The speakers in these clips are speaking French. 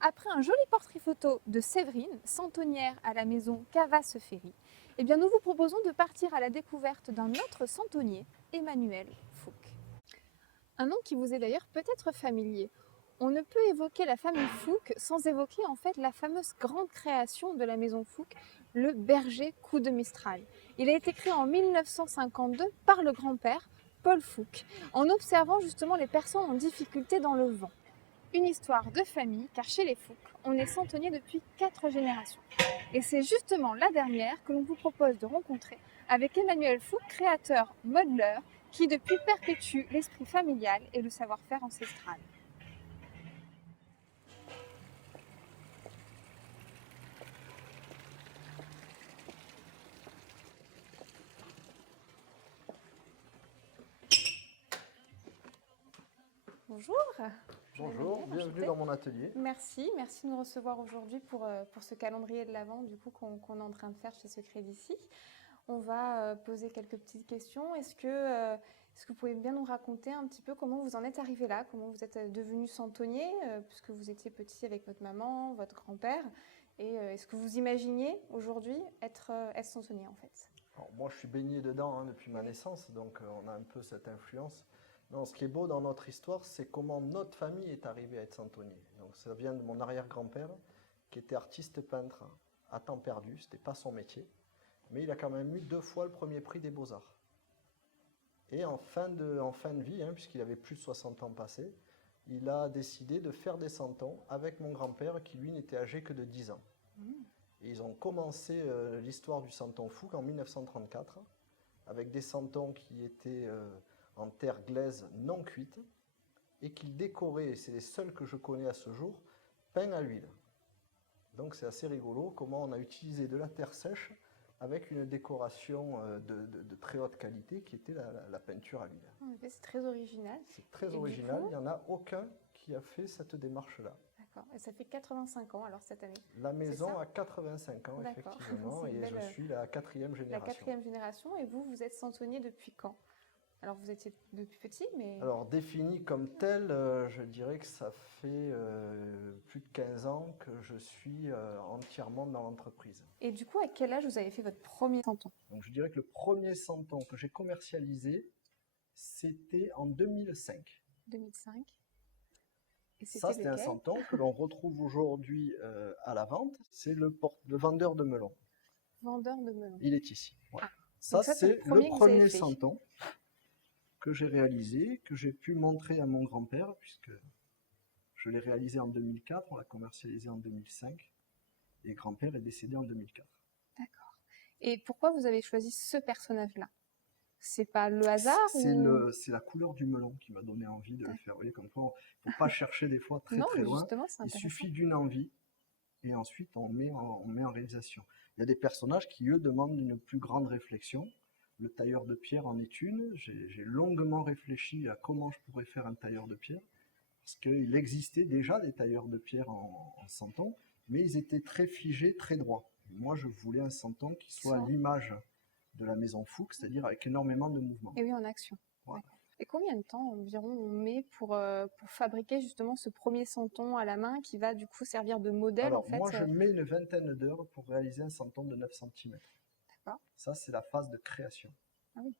Après un joli portrait photo de Séverine, centenière à la maison Cavas-Ferry, eh bien nous vous proposons de partir à la découverte d'un autre centenier, Emmanuel Fouque. Un nom qui vous est d'ailleurs peut-être familier. On ne peut évoquer la famille Fouque sans évoquer en fait la fameuse grande création de la maison Fouque, le berger Coup de Mistral. Il a été créé en 1952 par le grand-père Paul Fouque, en observant justement les personnes en difficulté dans le vent. Une histoire de famille, car chez les Fouques, on est centenier depuis 4 générations. Et c'est justement la dernière que l'on vous propose de rencontrer avec Emmanuel Fouque, créateur modeleur, qui depuis perpétue l'esprit familial et le savoir-faire ancestral. Bonjour. Bonjour, bienvenue dans mon atelier. Merci de nous recevoir aujourd'hui pour ce calendrier de l'Avent qu'on est en train de faire chez Secret d'ici. On va poser quelques petites questions. Est-ce que vous pouvez bien nous raconter un petit peu comment vous en êtes arrivé là, comment vous êtes devenu centenier, puisque vous étiez petit avec votre maman, votre grand-père, et est-ce que vous imaginiez aujourd'hui être centenier en fait? Alors, moi, je suis baigné dedans depuis ma naissance, donc on a un peu cette influence. Non, ce qui est beau dans notre histoire, c'est comment notre famille est arrivée à être centenier. Donc, ça vient de mon arrière-grand-père, qui était artiste peintre à temps perdu, c'était pas son métier, mais il a quand même eu 2 fois le premier prix des Beaux-Arts. Et en fin de vie, puisqu'il avait plus de 60 ans passés, il a décidé de faire des santons avec mon grand-père, qui lui n'était âgé que de 10 ans. Et ils ont commencé l'histoire du santon Fouque en 1934, avec des santons qui étaient en terre glaise non cuite, et qu'ils décoraient, et c'est les seuls que je connais à ce jour, peints à l'huile. Donc c'est assez rigolo comment on a utilisé de la terre sèche avec une décoration de très haute qualité qui était la peinture à l'huile. En effet, c'est très original. C'est très Et original, du coup, il n'y en a aucun qui a fait cette démarche-là. d'accord. Et ça fait 85 ans alors cette année. La maison ça a 85 ans, D'accord. effectivement, C'est une et belle, je suis la 4e la génération. 4e génération. Et vous êtes centenier depuis quand? Alors vous étiez depuis petit, mais... Alors défini comme tel, je dirais que ça fait plus de 15 ans que je suis entièrement dans l'entreprise. Et du coup, à quel âge vous avez fait votre premier santon? Donc je dirais que le premier santon que j'ai commercialisé, c'était en 2005. 2005. Et Ça, c'était c'était un lequel? santon que l'on retrouve aujourd'hui à la vente. C'est le vendeur de melon. Vendeur de melon. Il est ici. Voilà. Ah, Ça, donc ça, c'est le c'est le premier que vous avez premier fait. santon que j'ai réalisé, que j'ai pu montrer à mon grand-père, puisque je l'ai réalisé en 2004, on l'a commercialisé en 2005, et grand-père est décédé en 2004. D'accord. Et pourquoi vous avez choisi ce personnage-là? C'est pas le hasard ou... C'est la couleur du melon qui m'a donné envie de le D'accord. faire. Vous voyez, comme quoi, il ne faut pas chercher des fois très Non, très mais loin. justement, c'est Il intéressant. suffit d'une envie, et ensuite on met en réalisation. Il y a des personnages qui, eux, demandent une plus grande réflexion. Le tailleur de pierre en est une. J'ai longuement réfléchi à comment je pourrais faire un tailleur de pierre, parce qu'il existait déjà des tailleurs de pierre en santon, mais ils étaient très figés, très droits. Moi, je voulais un santon qui soit à l'image de la maison Fouque, c'est-à-dire avec énormément de mouvements. Et oui, en action. Voilà. Et combien de temps environ on met pour fabriquer justement ce premier santon à la main qui va du coup servir de modèle? Alors, En fait, moi, je mets une vingtaine d'heures pour réaliser un santon de 9 cm. D'accord. Ça, c'est la phase de création. Ah oui.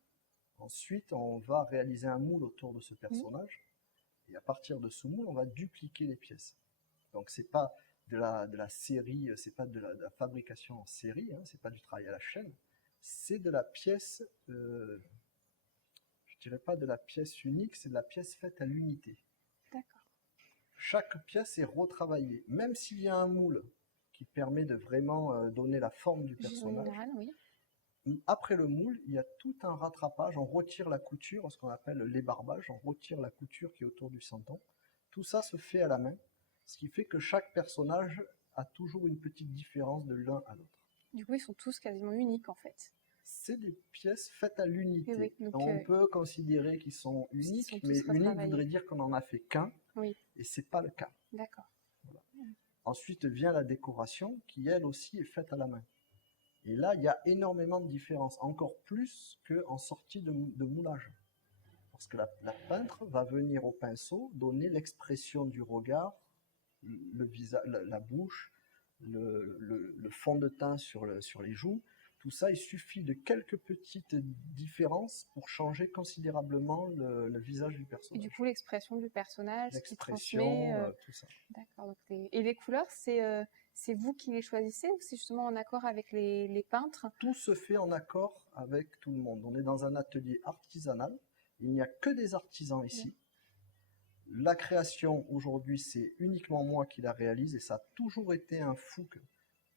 Ensuite, on va réaliser un moule autour de ce personnage. Et à partir de ce moule, on va dupliquer les pièces. Donc, c'est pas de la série, c'est pas de la fabrication en série, c'est pas du travail à la chaîne. C'est de la pièce, je dirais pas de la pièce unique, c'est de la pièce faite à l'unité. D'accord. Chaque pièce est retravaillée, même s'il y a un moule qui permet de vraiment donner la forme du personnage. Général, oui. Après le moule, il y a tout un rattrapage, on retire la couture, ce qu'on appelle l'ébarbage, on retire la couture qui est autour du santon. Tout ça se fait à la main, ce qui fait que chaque personnage a toujours une petite différence de l'un à l'autre. Du coup, ils sont tous quasiment uniques en fait. C'est des pièces faites à l'unité. Oui, donc, on peut considérer qu'ils sont uniques, sont mais tous unique retravaillés. voudrait dire qu'on n'en a fait qu'un, et c'est pas le cas. D'accord. Voilà. Ensuite vient la décoration, qui elle aussi est faite à la main. Et là, il y a énormément de différences, encore plus qu'en sortie de moulage. Parce que la peintre va venir au pinceau donner l'expression du regard, la bouche, le fond de teint sur les joues. Tout ça, il suffit de quelques petites différences pour changer considérablement le visage du Et du personnage. coup, l'expression du personnage qui L'expression, transmet. tout ça. D'accord. Et les couleurs, c'est vous qui les choisissez ou c'est justement en accord avec les peintres? Tout se fait en accord avec tout le monde. On est dans un atelier artisanal. Il n'y a que des artisans ici. La création, aujourd'hui, c'est uniquement moi qui la réalise et ça a toujours été un Fouque.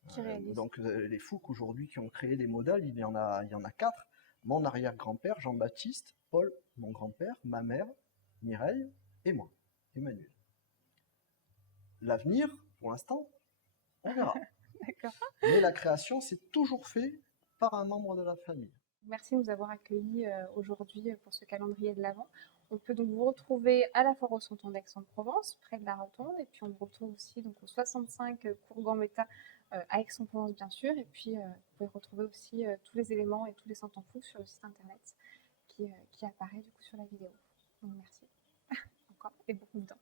Qui réalise. Donc les Fouques aujourd'hui qui ont créé des modèles, il y en a 4. Mon arrière-grand-père, Jean-Baptiste, Paul, mon grand-père, ma mère, Mireille et moi, Emmanuel. L'avenir, pour l'instant, on verra. D'accord. Mais la création, c'est toujours fait par un membre de la famille. Merci de nous avoir accueillis aujourd'hui pour ce calendrier de l'Avent. On peut donc vous retrouver à la foire au Santon d'Aix-en-Provence, près de la Rotonde, et puis on vous retrouve aussi donc, au 65 cours Gambetta à Aix-en-Provence, bien sûr. Et puis vous pouvez retrouver aussi tous les éléments et tous les Santons Fous sur le site internet qui apparaît du coup sur la vidéo. Donc merci encore et beaucoup de temps.